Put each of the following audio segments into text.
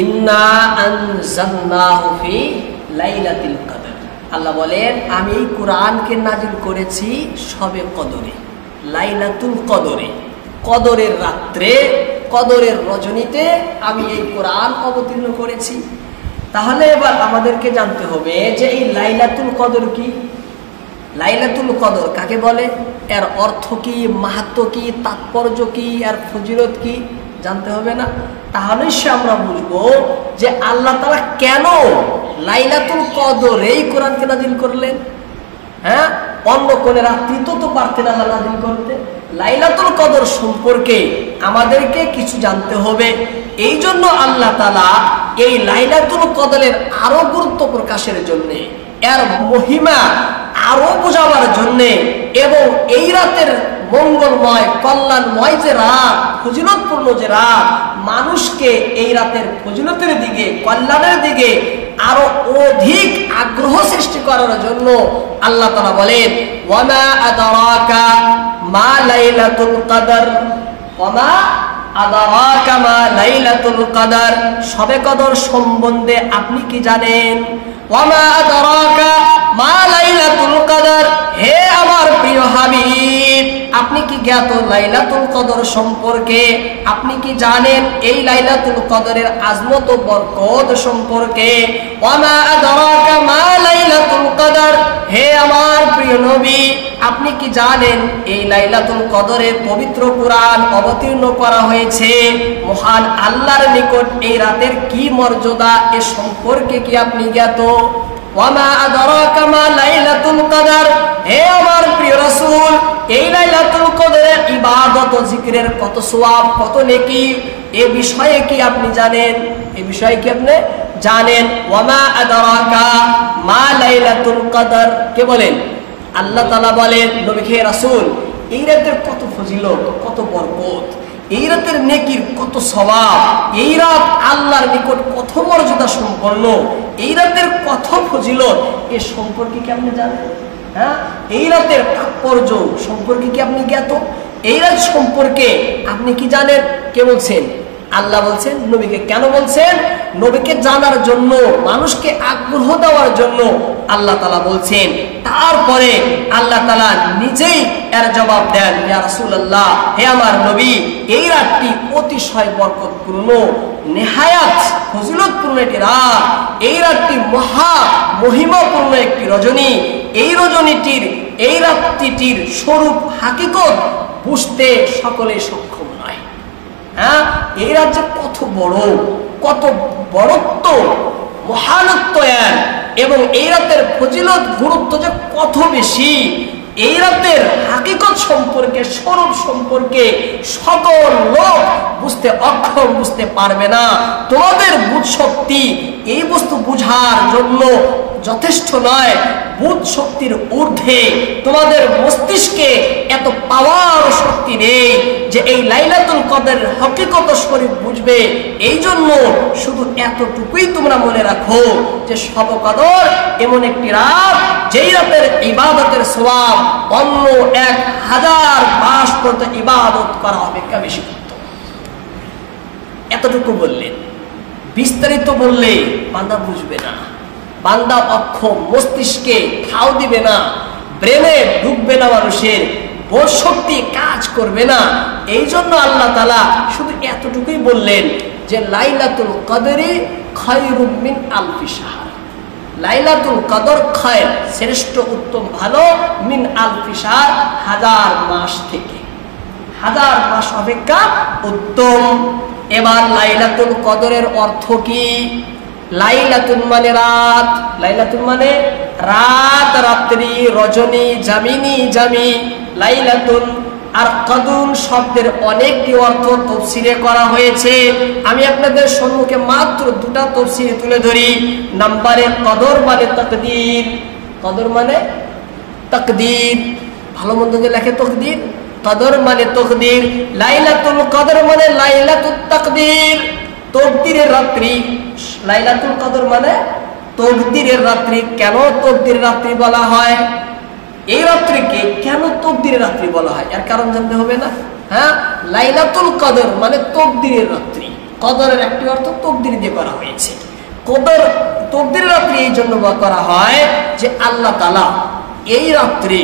ইন্না আনজালনাহু ফি লাইলাতুল কদর। আল্লাহ বলেন আমি এই কোরআনকে নাজিল করেছি শবে কদরে, লাইলাতুল কদরে, কদরের রাত্রে, কদরের রজনীতে আমি এই কোরআন অবতীর্ণ করেছি। তাহলে এবার আমাদেরকে জানতে হবে যে এই লাইলাতুল কদর কি, লাইলাতুল কদর কাকে বলে, এর অর্থ কি, মাহাত্ম্য কি, তাৎপর্য কি, এর ফজিলত কি জানতে হবে না? তাহলে সে আমরা বুঝবো যে আল্লাহ তাআলা কেন লাইলাতুল কদরে এই কোরআনকে নাজিল করলেন। হ্যাঁ, অন্য কোন রাত্রি তো পারতেন আল্লাহ নাজিল করতে। লাইলাতুল কদর সম্পর্কে আমাদেরকে কিছু জানতে হবে। এই জন্য আল্লাহ তাআলা এই লাইলাতুল কদরের আরো গুরুত্ব প্রকাশের জন্য, এর মহিমা আরো বোঝাবার জন্য এবং এই রাতের মঙ্গলময় কল্যাণময় যে রাত, ফজিলতপূর্ণ যে রাত, মানুষকে এই রাতের ফজিলতের দিকে, কল্যাণের দিকে আরো অধিক আগ্রহ সৃষ্টি করার জন্য আল্লাহ তাআলা বলেন ওয়ামা আদরাকা মা লাইলাতুল কদর, ওয়ামা আদরাকা মা লাইলাতুল কদর, শবে কদর সম্বন্ধে আপনি কি জানেন? ওয়ামা আদরাকা মা লাইলাতুল কদর, হে আমার প্রিয় হাবিব আপনি কি জ্ঞাত লাইলাতুল কদর সম্পর্কে? আপনি কি জানেন এই লাইলাতুল কদরের আজমত ও বরকত সম্পর্কে? ওয়ামা আদরাকা মা লাইলাতুল কদর, হে আমার প্রিয় নবী আপনি কি জানেন এই লাইলাতুল কদরে পবিত্র কুরআন অবতীর্ণ করা হয়েছে? মহান আল্লাহর নিকট এই রাতের কি মর্যাদা এ সম্পর্কে কি আপনি জ্ঞাত? ওয়ামা আদরাকা মা লাইলাতুল কদর, হে আমার প্রিয় রাসূল এই লাইলাতুল কদরের ইবাদত ও জিকিরের কত সওয়াব, কত নেকি এ বিষয়ে কি আপনি জানেন? এই বিষয়ে কি আপনি জানেন? ওয়ামা আদরাকা মা লাইলাতুল কদর কে বলেন? আল্লাহ তাআলা বলেন নবীকে রাসূল এই রাতের কত ফজিলত, কত বরকত, এই রাতের নেকির কত সওয়াব, এই রাত আল্লাহর নিকট কত মর্যাদা সম্পন্ন, এই রাতের কত ফজিলত এ সম্পর্কে কি আপনি জানেন? হ্যাঁ, এই রাতের তাৎপর্য সম্পর্কে কি আপনি জ্ঞাত? এই রাত সম্পর্কে আপনি কি জানেন? কে বলছেন? আল্লাহ বলছেন। নবীকে কেন বলছেন? নবীকে জানার জন্য, মানুষকে আগ্রহ দেওয়ার জন্য আল্লাহ তাআলা বলছেন। তারপরে আল্লাহ তাআলা নিজেই এর জবাব দেন, ইয়া রাসূলুল্লাহ হে আমার নবী এই রাতটি অতিশয় বরকতপূর্ণ, নেহায়াত ফজিলতপূর্ণ একটি রাত, এই রাতটি মহা মহিমাপূর্ণ একটি রজনী, এই রজনীটির, এই রাত্রিটির স্বরূপ হাকিকত বুঝতে সকলে সক্ষম নয়। হ্যাঁ, এই রাজ্য কত বড়, কত বড়ত্ব, মহানত্ব এর, এবং এই রাতের ফজিলত গুরুত্ব যে কত বেশি, এই রাতের হাকিকত সম্পর্কে, স্বরূপ সম্পর্কে সকল লোক বুঝতে অক্ষম, বুঝতে পারবে না। তোমাদের বুঝ শক্তি এই বস্তু বুঝার জন্য যথেষ্ট নয়, বুধ শক্তির ঊর্ধ্বে তোমাদের মস্তিষ্কে এত পাওয়ার শক্তি নেই যে এই লাইলাতুল কদরের হকিকত শরীফ বুঝবে। এই জন্য শুধু এতটুকুই তোমরা মনে রাখো যে শবে কদর এমন একটি রাত যেই রাতের ইবাদতের সওয়াব অন্য 1000 মাস পর্যন্ত ইবাদত করা অপেক্ষা বেশি করত। এতটুকু বললেন, বিস্তারিত বললে বান্দা বুঝবে না, বান্দা অক্ষম, মস্তিষ্কে ঠাও দিবে না, ব্রেনে ঢুকবে না, মানুষের বোধ শক্তি কাজ করবে না। এই জন্য আল্লাহ তাআলা শুধু এতটুকুই বললেন যে লাইলাতুল কদরে খায়রুম মিন আলফি শাহর, লাইলাতুল কদর খায়র শ্রেষ্ঠ, উত্তম, ভালো, মিন আলফি শাহর 1000 মাস থেকে, 1000 মাস অপেক্ষা উত্তম। এবার লাইলাতুল কদরের অর্থ কি? লাইলাতুন মানে রাত, লাইলাতুন মানে রাত, রাত্রি, রজনী, জামিনী, জামি, লাইলাতুন। আর কদর শব্দের অনেকটি অর্থ তাফসীরে করা হয়েছে। আমি আপনাদের সম্মুখে মাত্র দুটা তাফসীর তুলে ধরি। নম্বরে কদর মানে তাকদীর, কদর মানে তাকদীর, ভালো মন্দ যে লেখে তাকদীর, কদর মানে তাকদীর। লাইলাতুল কদর মানে লাইলাতুত তাকদীর, তকদিরের রাত্রি। লাইলাতুল কদর মানে তকদিরের রাত্রি। কেন তকদিরের রাত্রি বলা হয়? এই রাত্রিকে কেন তকদিরের রাত্রি বলা হয় এর কারণ জানতে হবে না? হ্যাঁ, লাইলাতুল কদর মানে তকদিরের রাত্রি। কদরের একটি অর্থ তকদির দিয়ে করা হয়েছে। কদর তকদির রাত্রি এই জন্য করা হয় যে আল্লাহ তাআলা এই রাত্রি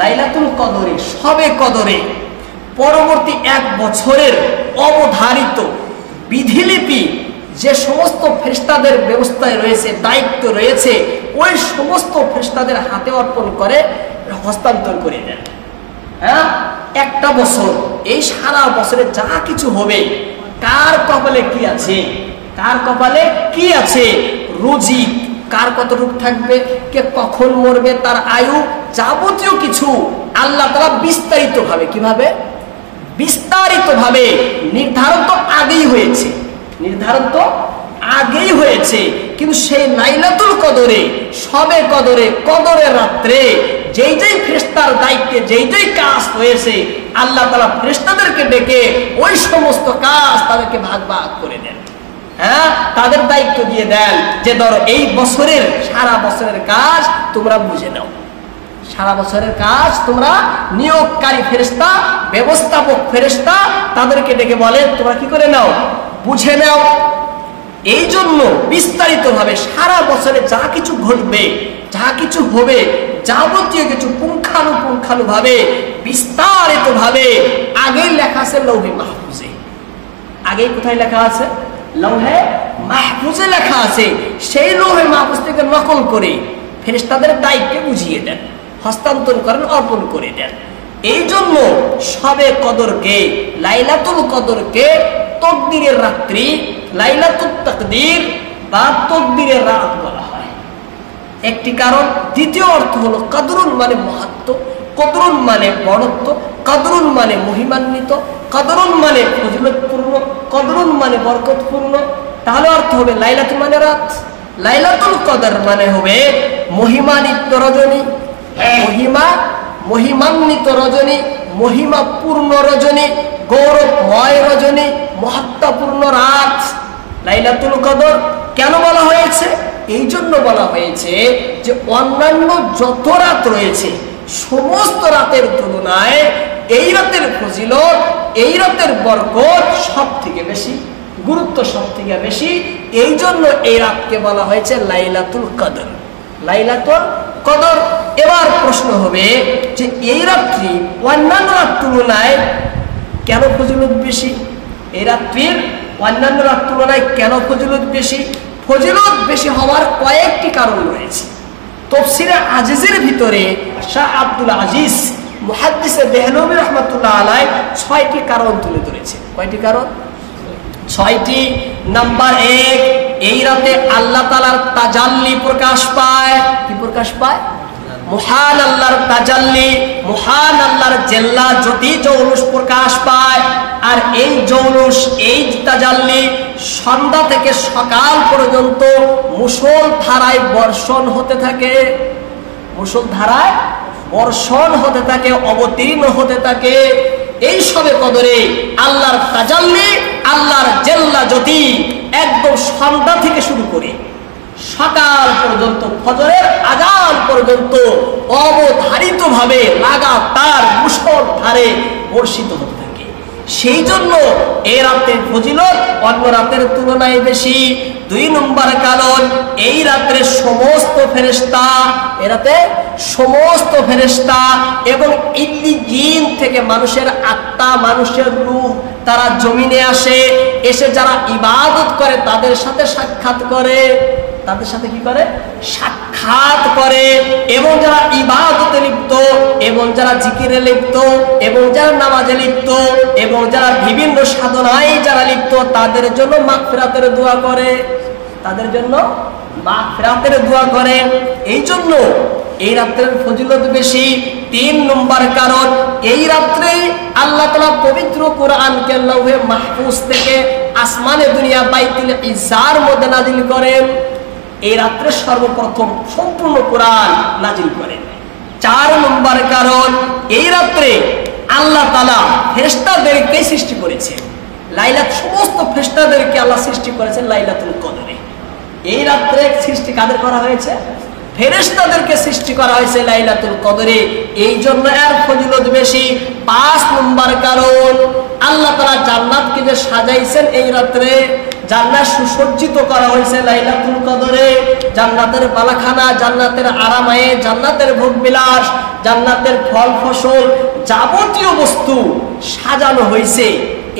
লাইলাতুল কদরে, সবে কদরে পরবর্তী 1 বছরের অবধারিত বিধিলিপি যে সমস্ত ফেরেশতাদের ব্যবস্থায় রয়েছে, দায়িত্ব রয়েছে, ওই সমস্ত ফেরেশতাদের হাতে অর্পণ করে হস্তান্তর করে দেন। হ্যাঁ, 1 বছর, এই সারা বছরে যা কিছু হবে, কার কপালে কি আছে, কার কপালে কি আছে, রুজি কার কতটুকু থাকবে, কে কখন মরবে, তার আয়ু, যাবতীয় কিছু আল্লাহ তাআলা বিস্তারিতভাবে, কিভাবে বিস্তারিতভাবে নির্ধারণ তো আগেই হয়েছে, নির্ধারণ তো আগেই হয়েছে। কিন্তু সেই লাইলাতুল কদরে, সবে কদরে, কদরের রাত্রে যেই যেই ফেরেশতার দায়িত্বে যেই যেই কাজ হয়েছে, আল্লাহ তাআলা ফেরেশতাদেরকে ডেকে ওই সমস্ত কাজ তাদেরকে ভাগ ভাগ করে দেন। হ্যাঁ, তাদের দায়িত্ব দিয়ে দেন যে ধরো এই বছরের, সারা বছরের কাজ তোমরা বুঝে নাও, সারা বছরের কাজ তোমরা, নিয়োগকারী ফেরেশতা, ব্যবস্থাপক ফেরেশতা তাদেরকে ডেকে বলে তোমরা কি করে নাও, বুঝে নাও। এই জন্য বিস্তারিতভাবে সারা বছরে যা কিছু ঘটবে, যা কিছু হবে, যাবতীয় কিছু পুঙ্খানুপুঙ্খানুভাবে বিস্তারিতভাবে আগেই লেখা আছে লৌহে মাহফুজে। আগেই কোথায় লেখা আছে? লৌহে মাহফুজে লেখা আছে। সেই লৌহে মাহফুজ থেকে নকল করে ফেরেশতাদের দায়িত্বে বুঝিয়ে দেন, হস্তান্তর করেন, অর্পণ করে দেন। এই জন্য সবে কদরকে, লাইলাতুল কদরকে তকদিরের রাত্রি, লাইলাতুল তাকদীর বা তকদিরের রাত বলা হয়। একটি কারণ। দ্বিতীয় অর্থ হলো কদরুন মানে মহত্ব, কদরুন মানে বড়ত্ব, কদরুন মানে মহিমান্বিত, কদরুন মানে ফজিলতপূর্ণ, কদরুন মানে বরকতপূর্ণ। তাহলে অর্থ হবে লাইলাতুল মানে রাত, লাইলাতুল কদর মানে হবে মহিমান্বিত রজনী, মহিমান্বিত রজনী, মহিমাপূর্ণ রজনী, গৌরবময় রজনী, মহত্বপূর্ণ রাত লাইলাতুল কদর। কেন বলা হয়েছে? এই জন্য বলা হয়েছে যে অন্যান্য যত রাত রয়েছে সমস্ত রাতের তুলনায় এই রাতের ফজিলত, এই রাতের বরকত সব থেকে বেশি, গুরুত্ব সব থেকে বেশি। এই জন্য এই রাতকে বলা হয়েছে লাইলাতুল কদর, লাইলাতুল কদর। এবার প্রশ্ন হবে যে এই রাত্রি অন্যান্য রাত তুলনায় কেন ফজিলত বেশি? এই রাত্রির অন্যান্য রাত তুলনায় কেন ফজিলত বেশি? ফজিলত বেশি হওয়ার কয়েকটি কারণ রয়েছে। তাফসীরে আজিজের ভিতরে শাহ আব্দুল আজিজ মুহাদ্দিসে দেহলভী রাহমাতুল্লাহ আলাইহি 6টি কারণ তুলে ধরেছেন। কয়টি কারণ? 6টি। নাম্বার 1, এই রাতে আল্লাহ তাআলার তাজাল্লি প্রকাশ পায়। কি প্রকাশ পায়? মহান আল্লাহর তাজাল্লি, মহান আল্লাহর জেল্লা জ্যোতি জৌলুস প্রকাশ পায়। আর এই জৌলুস, এই তাজাল্লি সন্ধ্যা থেকে সকাল পর্যন্ত মুষলধারায় বর্ষণ হতে থাকে, মুষলধারায় বর্ষণ হতে থাকে, অবতীর্ণ হতে থাকে। এই সবে কদরে আল্লাহর তাজাল্লি, আল্লাহর জেল্লা জ্যোতি একদম সন্ধ্যা থেকে শুরু করে সকাল পর্যন্ত, ফজরের আযান পর্যন্ত অবধারিতভাবে লাগাতার মুষলধারে বর্ষিত হতে থাকে। সেই জন্য এই রাতের ফজিলত অন্য রাতের তুলনায় বেশি। 2 নম্বর কারণ, এই রাত্রে সমস্ত ফেরেশতা, এই রাতে সমস্ত ফেরেশতা এবং ইল্লিয়িন থেকে মানুষের আত্মা, মানুষের রূহ তারা জমিনে আসে, এসে যারা ইবাদত করে তাদের সাথে সাক্ষাৎ করে, তাদের সাথে কি করে? সাক্ষাৎ করে। এবং যারা ইবাদতে লিপ্ত, এবং যারা জিকিরে লিপ্ত, এবং যারা নামাজে লিপ্ত, এবং যারা বিভিন্ন সাধনায় যারা লিপ্ত, তাদের জন্য মাগফিরাতের দোয়া করে, তাদের জন্য মাগফিরাতের দোয়া করে। এই জন্য এই রাত্রের ফজিলত বেশি। 3 নম্বর কারণ, এই রাত্রে আল্লাহ তাআলা পবিত্র কোরআনকে লৌহে মাহফুজ থেকে আসমানে দুনিয়া বাইতুল ইজ্জার মধ্যে নাজিল করেন। এই রাত্রে সর্বপ্রথম সম্পূর্ণ কোরআন নাজিল করেন। 4 নম্বর কারণ, এই রাত্রে আল্লাহ তাআলা ফেরেশতাদেরকে সৃষ্টি করেছেন। লাইলাত সমস্ত ফেরেশতাদেরকে আল্লাহ সৃষ্টি করেছেন লাইলাতুল কদরে। এই রাত্রে সৃষ্টি কাদের করা হয়েছে? ফেরেশতাদেরকে সৃষ্টি করা হয়েছে লাইলাতুল কদরে। এই জন্য এর ফজিলত বেশি। 5 নম্বর কারণ, আল্লাহ তাআলা জান্নাতকে যে সাজাইছেন এই রাত্রে, জান্নাত সুসজ্জিত করা হয়েছে লাইলাতুল কদরে, জান্নাতের বালাখানা, জান্নাতের আরামায়ে, জান্নাতের ভোগবিলাস, জান্নাতের ফল ফসল, যাবতীয় বস্তু সাজানো হয়েছে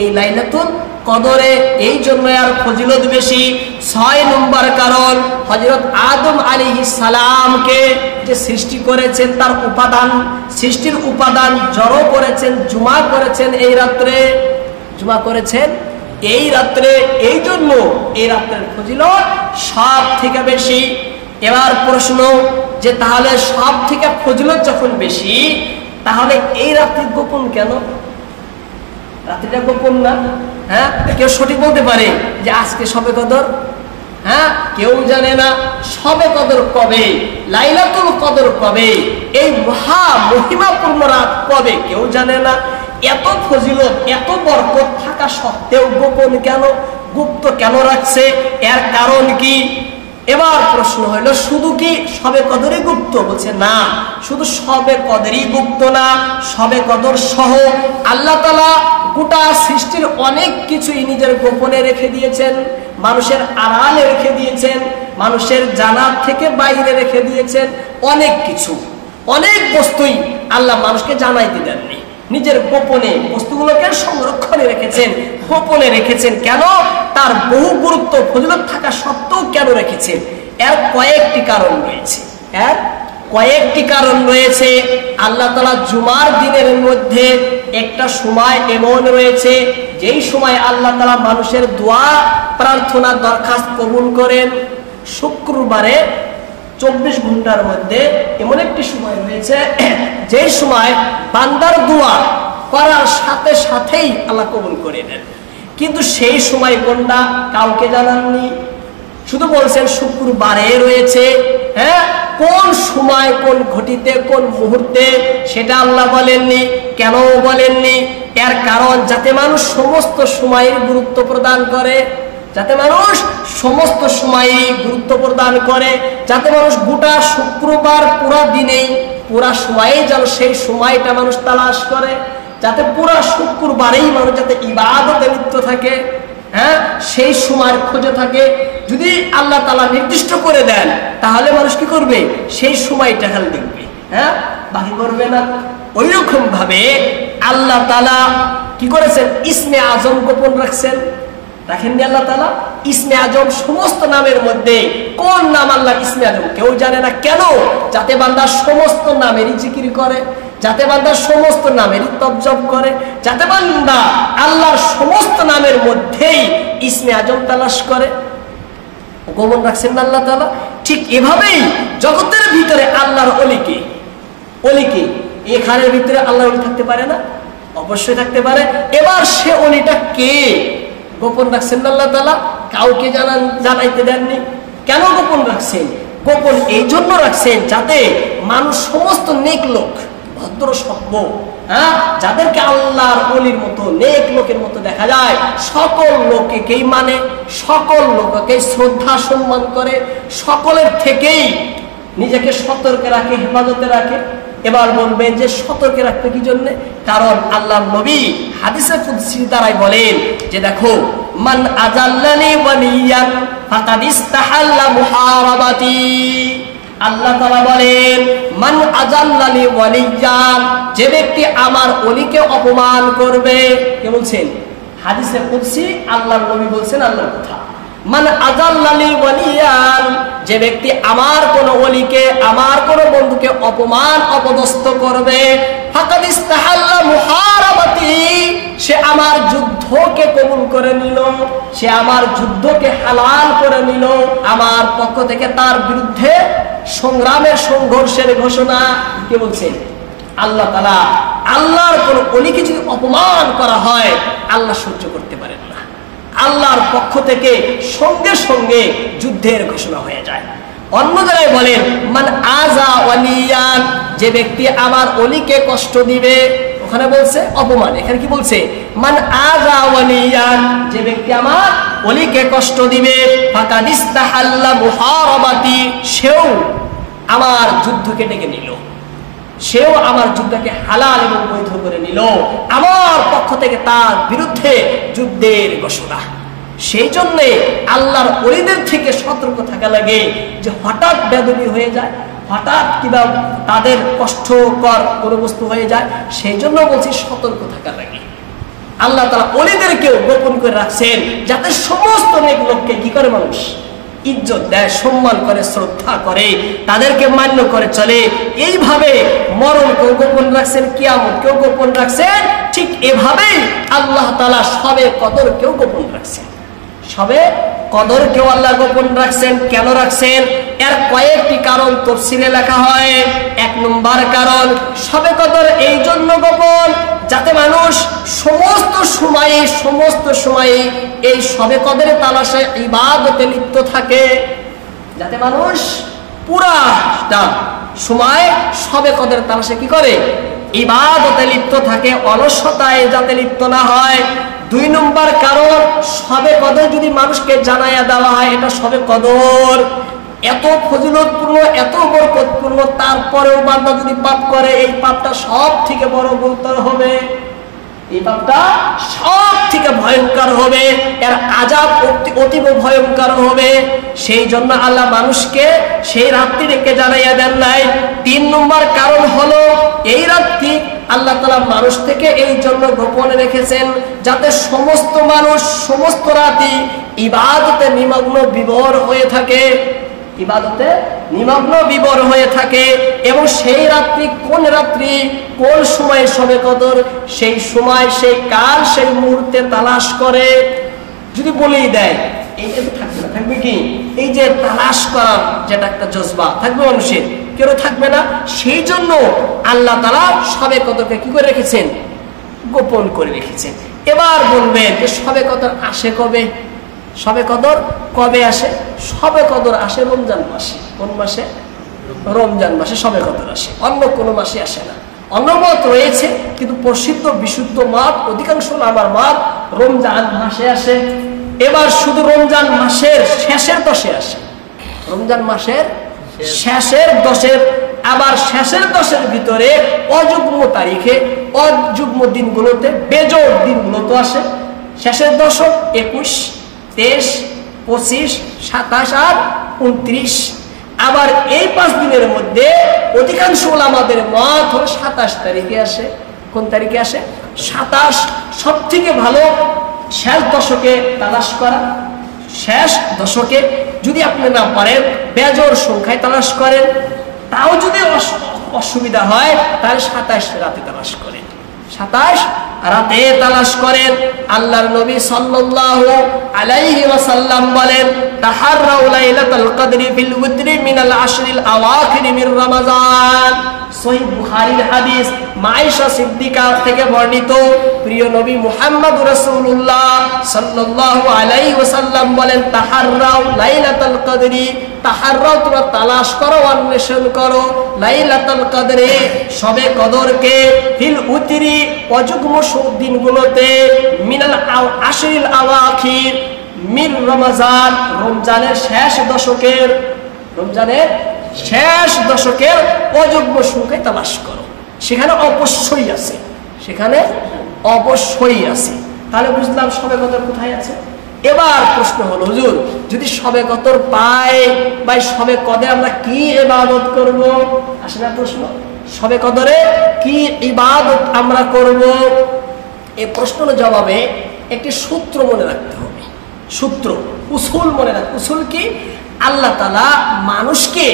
এই লাইলাতুল কদরে। এই জন্য আর ফজিলত বেশি। 6 নম্বর কারণ, হযরত আদম আলাইহিস সালামকে যে সৃষ্টি করেছেন, তার উপাদান, সৃষ্টির উপাদান জড়ো করেছেন, জুমা করেছেন এই রাত্রে, জুমা করেছেন এই রাত্রে। এই জন্য এই রাত্রের ফজিলত সব থেকে বেশি। এবার প্রশ্ন যে তাহলে সব থেকে ফজিলত যখন বেশি, তাহলে এই রাত্রি গোপন কেন? রাত্রিটা গোপন না? হ্যাঁ, কেউ সঠিক বলতে পারে যে আজকে শবে কদর? হ্যাঁ, কেউ জানে না শবে কদর কবে, লাইলাতুল কদর কবে, এই মহা মহিমাপূর্ণ রাত কবে, কেউ জানে না। এত ফজিলত, এত বরকত থাকা সত্ত্বেও গোপন কেন, গুপ্ত কেন রাখছে? এর কারণ কি? এবার প্রশ্ন হইল শুধু কি শবে কদরই গুপ্ত? বলছে না, শুধু শবে কদরই গুপ্ত না, শবে কদর সহ আল্লাহ তাআলা গোটা সৃষ্টির অনেক কিছুই নিজের গোপনে রেখে দিয়েছেন, মানুষের আড়ালে রেখে দিয়েছেন, মানুষের জানার থেকে বাইরে রেখে দিয়েছেন। অনেক কিছু, অনেক বস্তুই আল্লাহ মানুষকে জানাইতে দেননি, নিজের গোপনে বস্তুগুলোকে সংরক্ষণে রেখেছেন, গোপনে রেখেছেন। কেন? তার বহু গুরুত্ব ফজিলত থাকা সত্ত্বেও কেন রেখেছেন? এর কয়েকটি কারণ রয়েছে, এর কয়েকটি কারণ রয়েছে। আল্লাহ তাআলা জুমার দিনের মধ্যে একটা সময় এমন রয়েছে যেই সময় আল্লাহ তাআলা মানুষের দোয়া, প্রার্থনা, দরখাস্ত কবুল করেন। শুক্রবারে 24 ঘন্টার মধ্যে এমন একটি সময় রয়েছে যে সময় বান্দার দোয়া করার সাথে সাথেই আল্লাহ কবুল করে নেন। কিন্তু সেই সময় কোনটা কাউকে জানাননি, শুধু বলছেন শুক্রবারে রয়েছে। হ্যাঁ, কোন সময়, কোন ঘটিতে, কোন মুহূর্তে সেটা আল্লাহ বলেননি। কেন বলেননি? এর কারণ যাতে মানুষ সমস্ত সময়ের গুরুত্ব প্রদান করে, যাতে মানুষ সমস্ত সময়ই গুরুত্ব প্রদান করে, যাতে মানুষ গোটা শুক্রবার পুরা দিনেই, পুরা সময়ে যেন সেই সময়টা মানুষ তালাশ করে, যাতে পুরা শুক্রবারেই মানুষ যাতে ইবাদতে লিপ্ত থাকে, হ্যাঁ, সেই সময়ের খোঁজে থাকে। যদি আল্লাহ তাআলা নির্দিষ্ট করে দেন তাহলে মানুষ কি করবে? সেই সময়টা খালি দেখবে, হ্যাঁ, বাকি করবে না। ওই রকম ভাবে আল্লাহ তাআলা কি করেছেন? ইসমে আজম গোপন রাখছেন, রাখেননি আল্লাহ তাআলা? ইসমে আজম, সমস্ত নামের মধ্যে কোন নাম আল্লাহ ইসমে আজম কেউ জানে না। কেন? যাতে বান্দা সমস্ত নামেরই জিকির করে, যাতে বান্দা সমস্ত নামেরই তবজব করে, যাতে বান্দা আল্লাহর সমস্ত নামের মধ্যেই ইসমে আজম তালাশ করে। গোপন রাখছেন না আল্লাহ তাআলা? ঠিক এভাবেই জগতের ভিতরে আল্লাহর অলিকে, অলিকে এখানের ভিতরে আল্লাহর অলি থাকতে পারে না? অবশ্যই থাকতে পারে। এবার সে অলিটা কে? গোপন রাখছেন না আল্লাহ তাআলা? কাউকে জানাইতে দেননি। কেন গোপন রাখছেন? গোপন এই জন্য রাখছেন যাতে মানুষ, সমস্ত নেক লোক, ভদ্র সভ্য, হ্যাঁ, যাদেরকে আল্লাহর ওলির মতো, নেক লোকের মতো দেখা যায়, সকল লোককেই মানে, সকল লোককে শ্রদ্ধা সম্মান করে, সকলের থেকেই নিজেকে সতর্ক রাখে, হেফাজতে রাখে। এবার বলবেন যে সতর্ক রাখতে কি জন্য? কারণ আল্লাহর নবী হাদিসে কুদসি দ্বারাই বলেন যে দেখো, মান আজাল্লানি ওয়ালিয়ান ফাকাদ ইস্তাহাল্লা মুহারাবাতি। আল্লাহ তাআলা বলেন, মান আজাল্লানি ওয়ালিয়ান, যে ব্যক্তি আমার ওলিকে অপমান করবে। কে বলছেন? হাদিসে কুদসি আল্লাহর নবী বলছেন, আল্লাহর কথা। মান আজাল্লানি ওয়ালিয়ান, যে ব্যক্তি আমার কোন ওলিকে, আমার কোন বন্ধুকে অপমান, অপদস্থ করবে, ফাকাদ ইস্তাহাল্লা মুহারাবাতি, সে আমার যুদ্ধকে কবুল করে নিল, সে আমার যুদ্ধকে হালাল করে নিল, আমার পক্ষ থেকে তার বিরুদ্ধে সংগ্রামের, সংঘর্ষের ঘোষণা। কে বলছেন? আল্লাহ তাআলা। আল্লাহর কোন ওলিকে যদি অপমান করা হয়, আল্লাহ সহ্য করতে পারেন না। আল্লাহর পক্ষ থেকে সঙ্গে সঙ্গে যুদ্ধের ঘোষণা হয়ে যায়। অন্য জায়গায় বলেন, মান আযা ওয়ালিয়ান, যে ব্যক্তি আমার ওলিকে কষ্ট দিবে, ওখানে বলছে অপমান, এখানে কি বলছে? মান আযা ওয়ালিয়ান, যে ব্যক্তি আমার ওলিকে কষ্ট দিবে, ফাকাদ ইস্তাহাল্লা মুহারাবাতি, সেও আমার যুদ্ধকে ডেকে নিল। সেও আমার যুদ্ধকে হালাল এবং বৈধ করে নিল, আমার পক্ষ থেকে তার বিরুদ্ধে যুদ্ধের ঘোষণা। সেই জন্যে আল্লাহর ওলিদের থেকে সতর্ক থাকা লাগে যে হঠাৎ বেদবি হয়ে যায়, হঠাৎ কিংবা তাদের কষ্টকর কোনো বস্তু হয়ে যায়, সেই জন্য বলছি সতর্ক থাকা লাগে। আল্লাহ তাআলা ওলিদেরকেও গোপন করে রাখছেন যাতে সমস্ত নেক লোককে কি করে মানুষ ইজ্জত দেয়, সম্মান করে, শ্রদ্ধা করে, তাদেরকে মান্য করে চলে। এইভাবে মরণকেও গোপন রাখছেন, কিয়ামতকেও গোপন রাখছেন। ঠিক এভাবেই আল্লাহ তাআলা শবে কদরকেও গোপন রাখছেন। শবে কদরকেও আল্লাহ গোপন রাখছেন। কেন রাখছেন? এর কয়েকটি কারণ তাফসীরে লেখা হয়। 1 নম্বর কারণ, শবে কদর এই জন্য গোপন যাতে মানুষ সমস্ত সময়ে এই শবে কদরের তালাশে ইবাদতে লিপ্ত থাকে, যাতে মানুষ পুরাটা সময় শবে কদরের তালাশে কি করে ইবাদতে লিপ্ত থাকে, অলসতায় যাতে লিপ্ত না হয়। 2 নম্বর কারণ, শবে কদর যদি মানুষকে জানাইয়া দেওয়া হয় এটা শবে কদর এত ফজিলতপূর্ণ, এত বরকতপূর্ণ, তারপরেও বান্দা যদি পাপ করে এই পাপটা সব থেকে বড় গুরুতর হবে, এই পাপটা সব থেকে ভয়ঙ্কর হবে, এর আযাব অতীব ভয়ঙ্কর হবে। সেই জন্য আল্লাহ মানুষকে সেই রাত্রি রেখে জানাইয়া দেন নাই। 3 নম্বর কারণ হলো এই রাত্রি আল্লাহ তাআলা মানুষ থেকে এই জন্য গোপনে রেখেছেন যাতে সমস্ত মানুষ সমস্ত রাতি ইবাদতে নিমগ্ন বিভোর হয়ে থাকে, ইবাদতে নিমগ্ন বিভোর হয়ে থাকে। এবং সেই রাত্রি কোন রাত্রি, কোন সময় শবে কদর, সেই সময়, সেই কাল, সেই মুহূর্তে তালাশ করে। যদি বলেই দেয় এইটা তো থাকবে না, থাকবে কি এই যে তালাশ করার যেটা একটা জজবা থাকবে মানুষের, কেউ থাকবে না। সেই জন্য আল্লাহ তাআলা শবে কদরকে কি করে রেখেছেন? গোপন করে রেখেছেন। এবার বলবেন যে শবে কদর আসে কবে? শবে কদর কবে আসে? শবে কদর আসে রমজান মাসে। কোন মাসে? রমজান মাসে শবে কদর আসে, অন্য কোনো মাসে আসে না। অন্য মত রয়েছে কিন্তু প্রসিদ্ধ বিশুদ্ধ মত, অধিকাংশ আমার মত রমজান মাসে আসে। এবার শুধু রমজান মাসের শেষের 10-এ আসে, রমজান মাসের শেষের 10-এর, আবার শেষের 10-এর ভিতরে অযুগ্ম তারিখে, অযুগ্ম দিনগুলোতে, বেজোড় দিনগুলোতে আসে। শেষের 10, 21, 23, 25, 27 আর 29। আবার এই 5 দিনের মধ্যে অধিকাংশ ওলামাদের মত হলো 27 তারিখে আসে। কোন তারিখে আসে? 27। সব থেকে ভালো শেষ দশকে তালাশ করা। শেষ দশকে যদি আপনি না পারেন বেজোড় সংখ্যায় তালাশ করেন, তাও যদি অসুবিধা হয় তাহলে 27 রাতে তালাশ করেন, 27 রাতে তালাশ করেন। আল্লাহর নবী সাল্লাল্লাহু আলাইহি ওয়াসাল্লাম বলেন, তাহাররাউ লাইলাতুল কদরি ফিল উতরি মিনাল আশরিল আওয়াখির মির রমাজান। সহিহ বুখারীর হাদিস, মায়েশা সিদ্দিকা থেকে বর্ণিত। প্রিয় নবী মুহাম্মদ রাসূলুল্লাহ সাল্লাল্লাহু আলাইহি ওয়াসাল্লাম বলেন, তাহাররাউ লাইলাতুল কদরি, তাহাররাউ তোমরা তালাশ করো, অন্বেষণ করো, লাইলাতুল কদরে শবে কদরকে, ফিল উতরি অযুগ্ম দিনগুলোতে, মিনাল আশরিল আওয়াখির মির রমাজান রমজানের শেষ দশকের, রমজানের শেষ দশকের অযুগ্ম সংখ্যায় তালাশ করো। সেখানে অবশ্যই আছে, সেখানে অবশ্যই আছে। তাহলে বুঝলাম শবে কদর কোথায় আছে। এবার প্রশ্ন হলো, হুজুর যদি শবে কদর পাই বা শবে কদরে আমরা কি ইবাদত করব? আসে না প্রশ্ন, শবে কদরে কি ইবাদত আমরা করব? এই প্রশ্নের জবাবে একটি সূত্র মনে রাখতে হবে। সূত্র, উসুল মনে রাখতে। উসুল কি? আল্লাহ তাআলা মানুষকে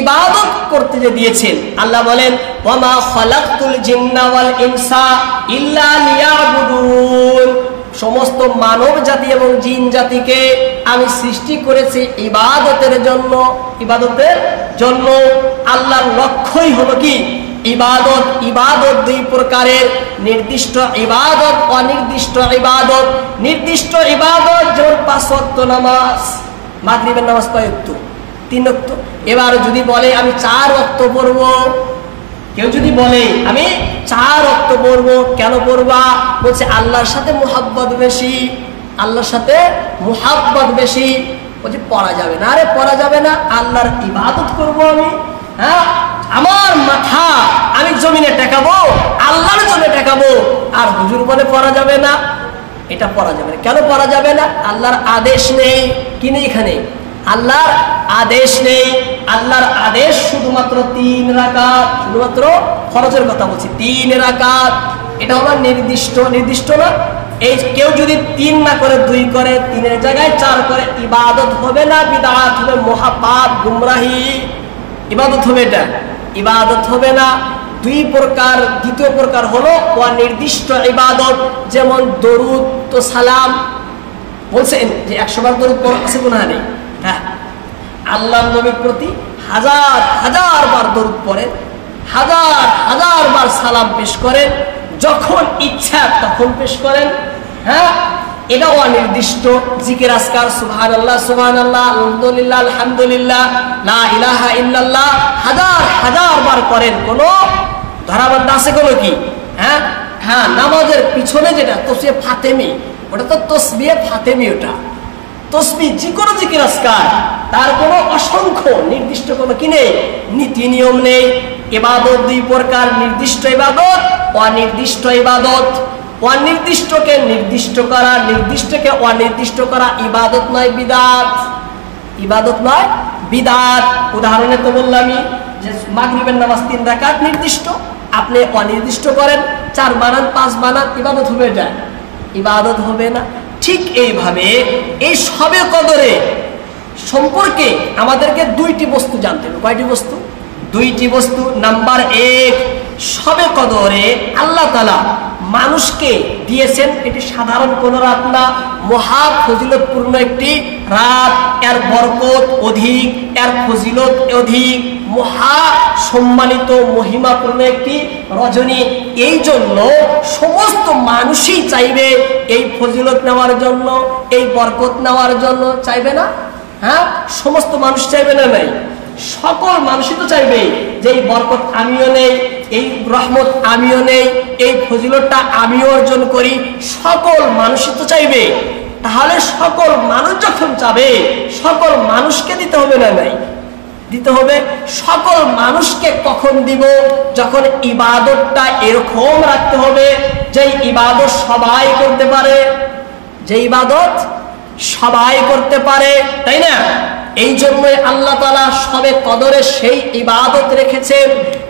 ইবাদত করতে যে দিয়েছেন, আল্লাহ বলেন, ওয়ামা খালাকতুল জিন্না ওয়াল ইনসা ইল্লা লিয়াবুদুন। সমস্ত মানব জাতি এবং জিন জাতিকে আমি সৃষ্টি করেছি ইবাদতের জন্য। ইবাদতের জন্য। আল্লাহর লক্ষ্যই হলো কি? ইবাদত। ইবাদত 2 প্রকারের, নির্দিষ্ট ইবাদত, অনির্দিষ্ট ইবাদত। নির্দিষ্ট ইবাদত যেমন 5 ওয়াক্ত নামাজ, মাগরিবের নামাজ কয় ওয়াক্ত? 3 ওয়াক্ত। এবার যদি বলে আমি 4 ওয়াক্ত পড়বো, কেউ যদি বলে আমি 4 ওয়াক্ত পড়বো, কেন পড়বা? বলছে আল্লাহর সাথে মুহাব্বত বেশি, আল্লাহর সাথে মুহাব্বত বেশি। বলছে পড়া যাবে না। আরে পড়া যাবে না, আল্লাহর ইবাদত করবো আমি। হ্যাঁ, আমার মাথা আমি জমিনে টেকাবো, আল্লাহর জন্য টেকাবো, আর হুজুর বলে পড়া যাবে না, এটা পড়া যাবে না। কেন পড়া যাবে না? আল্লাহর আদেশ নেই। কি নেই এখানে? আল্লাহর আদেশ নেই। আল্লাহর আদেশ শুধুমাত্র 3 রাকাত, শুধুমাত্র ফরজের কথা বলছি, 3 রাকাত। এটা হলো নির্দিষ্ট না। এই কেউ যদি 3 না করে 2 করে, 3-এর জায়গায় 4 করে, ইবাদত হবে না, বিদআত হবে, মহাপাপ, গুমরাহি। ইবাদত হবে, এটা ইবাদত হবে না। 2 প্রকার। দ্বিতীয় প্রকার হলো অনির্দিষ্ট ইবাদত, যেমন দরুদ তো সালাম বলছেন যে 100 বার দরুদ পড়া আছে, গুনাহ নেই। হ্যাঁ, আল্লাহর নবীর প্রতি হাজার হাজার বার দরুদ পড়েন, হাজার হাজার বার সালাম পেশ করেন, যখন ইচ্ছা তখন পেশ করেন। হ্যাঁ, এটা অনির্দিষ্ট। জিকির আজকার সুবহানাল্লাহ সুবহানাল্লাহ, আলহামদুলিল্লাহ আলহামদুলিল্লাহ, লা ইলাহা ইল্লাল্লাহ হাজার হাজার বার করেন, কোনো ধরাবন্ধ আছে কোনো কি? হ্যাঁ হ্যাঁ, নামাজের পিছনে যেটা তসবিহ ফাতেমি, ওটা তো তসবিহ ফাতেমি, ওটা তসবিহ যে কোনো জিকির আজকার, তার কোনো অসংখ্য নির্দিষ্ট কোনো কি নেই, নীতি নিয়ম নেই। ইবাদত 2 প্রকার, নির্দিষ্ট ইবাদত, অনির্দিষ্ট ইবাদত। অনির্দিষ্টকে নির্দিষ্ট করা, নির্দিষ্টকে অনির্দিষ্ট করা ইবাদত নয়, বিদআত। ইবাদত নয়, বিদআত। উদাহরণে তো বললামই যে মাগরিবের নামাজ 3 রাকাত নির্দিষ্ট, আপনি অনির্দিষ্ট করেন, 4 বানান 5 বানান, ইবাদত হবে? এটা ইবাদত হবে না। ঠিক এইভাবে এই শবে কদরে সম্পর্কে আমাদেরকে 2টি বস্তু জানতে হবে। কয়টি বস্তু? 2টি বস্তু। নাম্বার 1, শবে কদরে আল্লাহ তাআলা মানুষকে দিয়েছেন, এটি সাধারণ কোন রাত না, মহা ফজিলতপূর্ণ একটি রাত। এর বরকত অধিক, এর ফজিলত অধিক, মহা সম্মানিত মহিমাপূর্ণ একটি রজনী। এই জন্য সমস্ত মানুষই চাইবে এই ফজিলত নেওয়ার জন্য, এই বরকত নেওয়ার জন্য, চাইবে না? হ্যাঁ, সমস্ত মানুষ চাইবে না? নাই, সকল মানুষই তো চাইবে যে এই বরকত আমিও নেই, এই রহমত আমিও নেই, এই ফজিলতটা আমিও অর্জন করি। সকল মানুষই তো চাইবে। তাহলে সকল মানুষ যখন চাবে, সকল মানুষকে দিতে হবে না? নাই, দিতে হবে। সকল মানুষকে কখন দিব? যখন ইবাদতটা এরকম রাখতে হবে যে ইবাদত সবাই করতে পারে, যে ইবাদত সবাই করতে পারে, তাই না? এই জন্যই আল্লাহ তাআলা শবে কদরে সেই ইবাদত রেখেছেন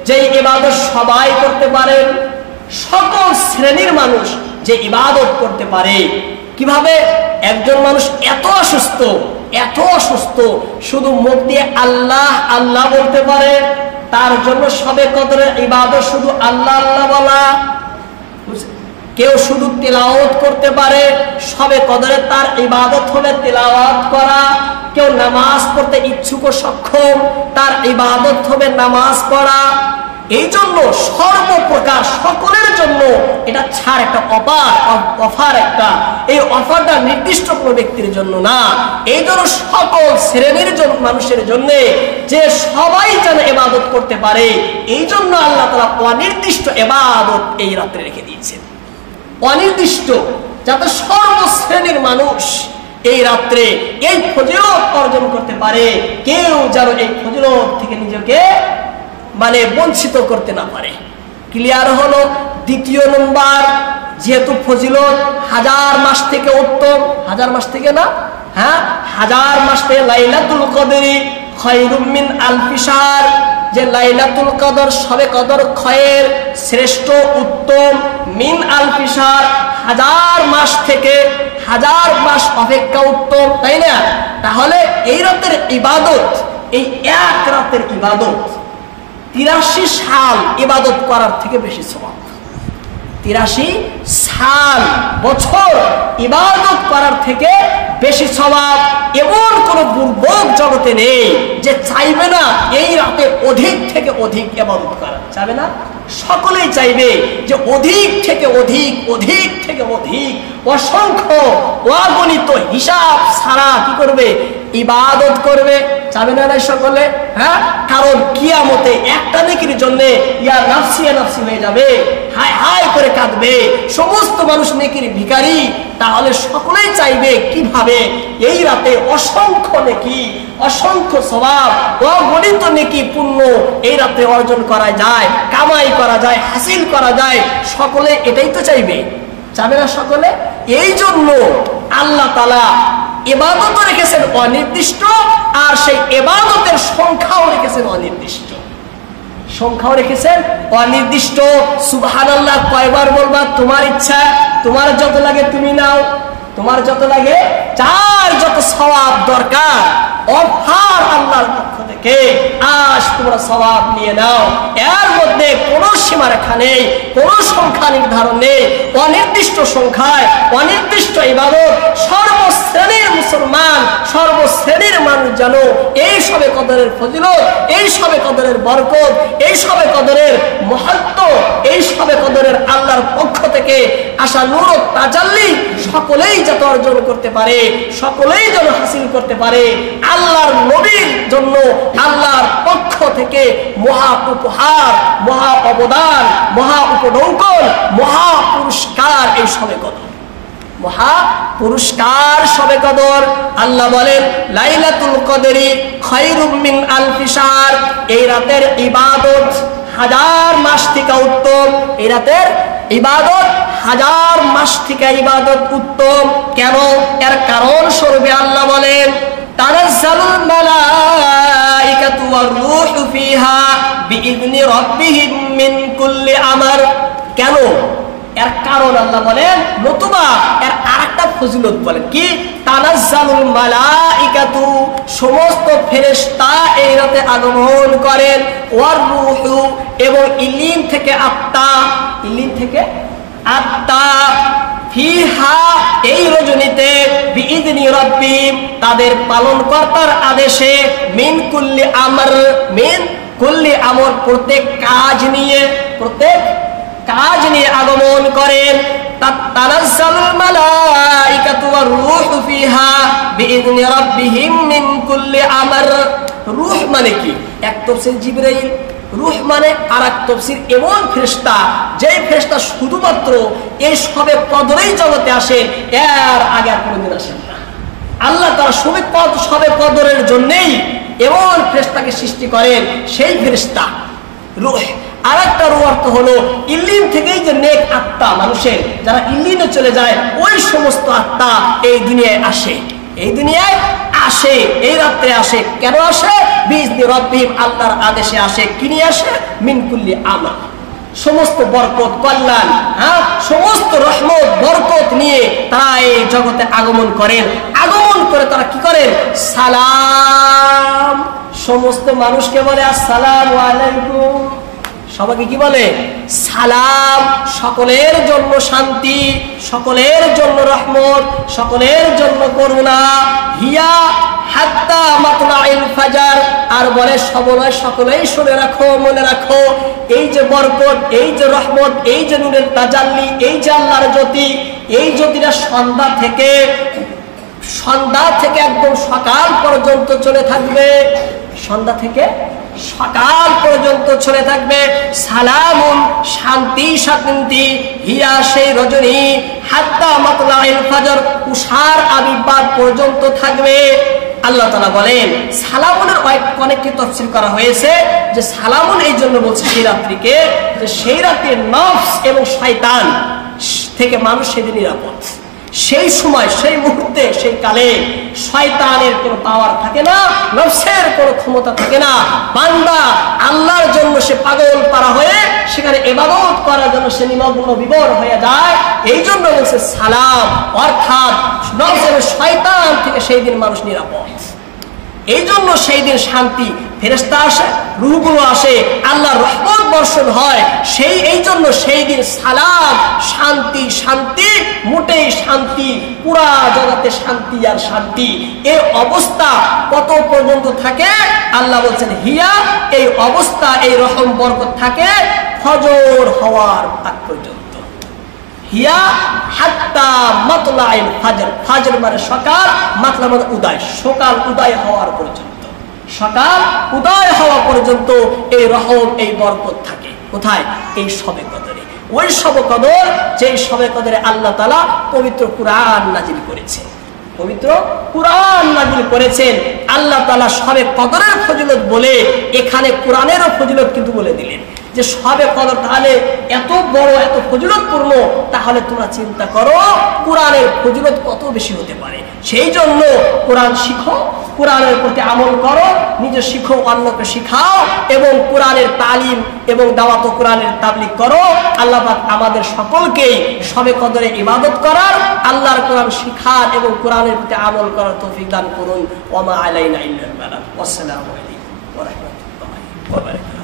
যে ইবাদত সবাই করতে পারেন, সকল শ্রেণীর মানুষ যে ইবাদত করতে পারে। কিভাবে? একজন মানুষ এত অসুস্থ শুধু মুখ দিয়ে আল্লাহ আল্লাহ বলতে পারে, তার জন্য শবে কদরের ইবাদত শুধু আল্লাহ আল্লাহ বলা। কেউ শুধু তিলাওয়াত করতে পারে, শবে কদরে তার ইবাদত হলে তিলাওয়াত করা। কেউ নামাজ পড়তে ইচ্ছুক ও সক্ষম, তার ইবাদত হবে নামাজ পড়া। এই জন্য সর্বপ্রকার সকলের জন্য এটা ছাড়, একটা অফার একটা। এই অফারটা নির্দিষ্ট কোনো ব্যক্তির জন্য না, এই জন্য সকল শ্রেণীর জন্য মানুষের জন্য, যে সবাই যেন ইবাদত করতে পারে। এই জন্য আল্লাহ তাআলা অনির্দিষ্ট ইবাদত এই রাত্রে রেখে দিয়েছেন, অনির্দিষ্ট, যাতে সর্বশ্রেণীর মানুষ এই রাত্রে এই ফজিলত অর্জন করতে পারে। কেউ যেন এই ফজিলত থেকে নিজেকে বঞ্চিত করতে না পারে। ক্লিয়ার হলো? দ্বিতীয় নম্বর, যেহেতু ফজিলত 1000 মাস থেকে উত্তম, 1000 মাস থেকে না, হ্যাঁ 1000 মাস থেকে লাইলাতুল কদরি খায়রুম মিন আলফি শাহর, যে লাইলাতুল কদর শবে কদর খয়ের শ্রেষ্ঠ উত্তম, মিন আলফি শাহর 1000 মাস থেকে 1000 মাস অপেক্ষা উত্তম, তাই না? তাহলে এই রাতের ইবাদত, এই এক রাতের ইবাদত 83 সাল ইবাদত করার থেকে বেশি সওয়াব। 83 সাল বছর ইবাদত করার থেকে বেশি সওয়াব। এমন কোন দুর্ভোগ জগতে নেই যে চাইবে না এই রাতে অধিক থেকে অধিক ইবাদত করা, চাইবে না? সকলেই চাইবে যে অধিক থেকে অধিক, অধিক থেকে অধিক, অসংখ্য অগণিত হিসাব ছাড়া কি করবে? ইবাদত করবে। চাবে না নাই সকলে? হ্যাঁ, কারণ কিয়ামতে একটা নেকির জন্য ইয়া নাফসি হয়ে যাবে, হায় হায় করে কাঁদবে সমস্ত মানুষ নেকির ভিখারি। তাহলে সকলেই চাইবে কিভাবে এই রাতে অসংখ্য নেকি, অসংখ্য সওয়াব, অগণিত নেকি পুণ্য এই রাতে অর্জন করা যায়, কামাই করা যায়, হাসিল করা যায়। সকলে এটাই তো চাইবে, চাবে না সকলে? এই জন্য আল্লাহ তাআলা ইবাদত রেখেছেন অনির্দিষ্ট, আর সেই ইবাদতের সংখ্যাও রেখেছেন অনির্দিষ্ট, সংখ্যাও রেখেছেন অনির্দিষ্ট। সুবহানাল্লাহ কয়বার বলবা? তোমার ইচ্ছা, তোমার যত লাগে তুমি নাও, তোমার যত লাগে, যার যত সওয়াব দরকার অফার আল্লাহর পক্ষ থেকে আজ তোমরা সওয়াব নিয়ে নাও। এর মধ্যে কোনো সীমারেখা নেই, কোনো সংখ্যা নির্ধারণ নেই, অনির্দিষ্ট সংখ্যায় অনির্দিষ্ট ইবাদত। সর্বশ্রেণীর মুসলমান, সর্বশ্রেণীর মানুষ জানো এই সবে কদরের ফজিলত, এই সবে কদরের বরকত, এই সবে কদরের মহত্ব, এই সবে কদরের আল্লাহর পক্ষ থেকে আসা নূর ও তাজাল্লি সকলেই যাতে অর্জন করতে পারে, সকলেই যেন হাসিল করতে পারে। আল্লাহর নবীর জন্য আল্লাহর পক্ষ থেকে মহা উপহার, মহা অবদান, মহা উপঢৌকন, মহা পুরস্কার এই সবে কদর, মহা পুরস্কার সবে কদর। আল্লাহ বলেন লাইলাতুল কদরি খায়রুম মিন আলফি শাহর, এই রাতের ইবাদত হাজার মাস থেকে উত্তম, এই রাতের ইবাদত হাজার মাস থেকে ইবাদত উত্তম। কেন? এর কারণ স্বরূপে আল্লাহ বলেন তানাজ্জালুল মালাইকাতু ওয়ার রূহু ফিহা বিইذনি রাব্বিহিম মিন কুল্লি আমর। কেন? এর কারণ আল্লাহ বলেন, নতুবা এর আরেকটা ফজিলত বলেন কি? তানাজ্জালুল মালাইকাতু, সমস্ত ফেরেশতা এই রাতে আগমন করেন, ওয়ার রূহু, এবং ইলিন থেকে আত্মা, ইলিন থেকে আত্মা, ফিহা, এই রজনীতে, বিইذনি রাব্বিহিম, তাদের পালনকর্তার আদেশে, মিন কুল্লি আমর, মিন কুল্লি আমর, প্রত্যেক কাজ নিয়ে, প্রত্যেক কাজ নিয়ে আগমন করেন। তানাজ্জালুল মালাইকাতু ওয়ার রূহু ফিহা বিইذনি রাব্বিহিম মিন কুল্লি আমর। রূহ মানে কি? এক তাফসীর জিবরাইল, রূহ মানে আরেক তাফসীর এমন ফেরেশতা, যে ফেরেশতা শুধুমাত্র এই সবে কদরেই জগতে আসে, এর আগে আর কোনোদিন আসেন না। আল্লাহ তাআলা সবে কদরের জন্যই এমন ফেরেশতাকে সৃষ্টি করেন, সেই ফেরেশতা রূহ। আর একটা রূহ অর্থ হলো ইল্লিন থেকেই যে নেক আত্মা মানুষের, যারা ইল্লিনে চলে যায়, ওই সমস্ত আত্মা এই দুনিয়ায় আসে, এই দুনিয়ায় আসে, এই রাত্রে আসে। কেন আসে? বিইذনি রাব্বিহিম, আল্লাহর আদেশে আসে। কি নিয়ে আসে? মিন কুল্লি আমর, সমস্ত বরকত, কল্যাণ, হ্যাঁ, সমস্ত রহমত বরকত নিয়ে তারা এই জগতে আগমন করেন। আগমন করে তারা কি করেন? সালাম, সমস্ত মানুষকে বলে আসসালামু আলাইকুম। সবাইকে কি বলে? সালাম। সকলের জন্য শান্তি, সকলের জন্য রহমত, সকলের জন্য করুণা। হিয়া হাত্তা মাতলাইল ফাজর, আর বলে সকলেই শুনে রাখো, মনে রাখো, এই যে বরকত, এই যে রহমত, এই যে নূরের তাজাল্লি, এই যে আল্লাহর জ্যোতি, এই জ্যোতিটা সন্ধ্যা থেকে একদম সকাল পর্যন্ত চলে থাকবে, সন্ধ্যা থেকে সকাল পর্যন্ত চলে থাকবে। সালামুন, শান্তি শান্তি, হিয়া সেই রজনী, হাত্তা মাতলাইল ফজর, উষার আবির্ভাব পর্যন্ত থাকবে। আল্লাহ তাআলা বলেন সালামুনের অনেকটি তাফসীর করা হয়েছে, যে সালামুন এই জন্য বলছে সেই রাত্রিকে, যে সেই রাতে নফস এবং শয়তান থেকে মানুষ সেদিন নিরাপদ। সেই সময়, সেই মুহূর্তে, সেই কালে শয়তানের কোনো পাওয়ার থাকে না, নফসের কোনো ক্ষমতা থাকে না। বান্দা আল্লাহর জন্য সে পাগল পারা হয়ে সেখানে ইবাদত করার জন্য সে নিমগ্ন বিভোর হয়ে যায়। এই জন্য বলছে সালাম, অর্থাৎ নফস এবং শয়তান থেকে সেই দিন মানুষ নিরাপদ। এই জন্য সেই দিন শান্তি, ফেরেশতা আসে, রূহগুলো আসে, আল্লাহর রহমত বর্ষণ হয়। এই জন্য সেই দিন সালাম, শান্তি শান্তি, মোটেই শান্তি, পুরা জগতে শান্তি আর শান্তি। এই অবস্থা কত পর্যন্ত থাকে? আল্লাহ বলছেন হিয়া, এই অবস্থা, এই রহম বরকত থাকে ফজর হওয়ার আগ পর্যন্ত। হিয়া হাত্তা মাতলাইল ফাজর, ফাজর মানে সকাল, মাতলা মানে উদয়, সকাল উদয় হওয়ার পর্যন্ত। সকাল উদয় হওয়া পর্যন্ত এই রহম এই বরকত থাকে। কোথায়? এই শবে কদরে। ওই শবে কদর, যেই শবে কদরে আল্লাহ তাআলা পবিত্র কুরআন নাজিল করেছেন, পবিত্র কুরআন নাজিল করেছেন। আল্লাহ তাআলা শবে কদরের ফজিলত বলে এখানে কোরআনেরও ফজিলত কিন্তু বলে দিলেন যে শবে কদর তাহলে এত বড়, এত ফজিলতপূর্ণ, তাহলে তোমরা চিন্তা করো কোরআনের ফজিলত কত বেশি হতে পারে। সেই জন্য কোরআন শিখো, কোরআনের প্রতি আমল করো, নিজে শিখো, অন্যকে শিখাও, এবং কোরআনের তালিম এবং দাওয়াত ও কোরআনের তাবলীগ করো। আল্লাহ পাক আমাদের সকলকেই শবে কদরে ইবাদত করার, আল্লাহর কোরআন শিখার এবং কোরআনের প্রতি আমল করার তৌফিক দান করুন। ওয়া মা আলাইনা ইল্লাল বালাগ। আসসালামু আলাইকুম ওয়া রাহমাতুল্লাহি ওয়া বারাকাতুহু।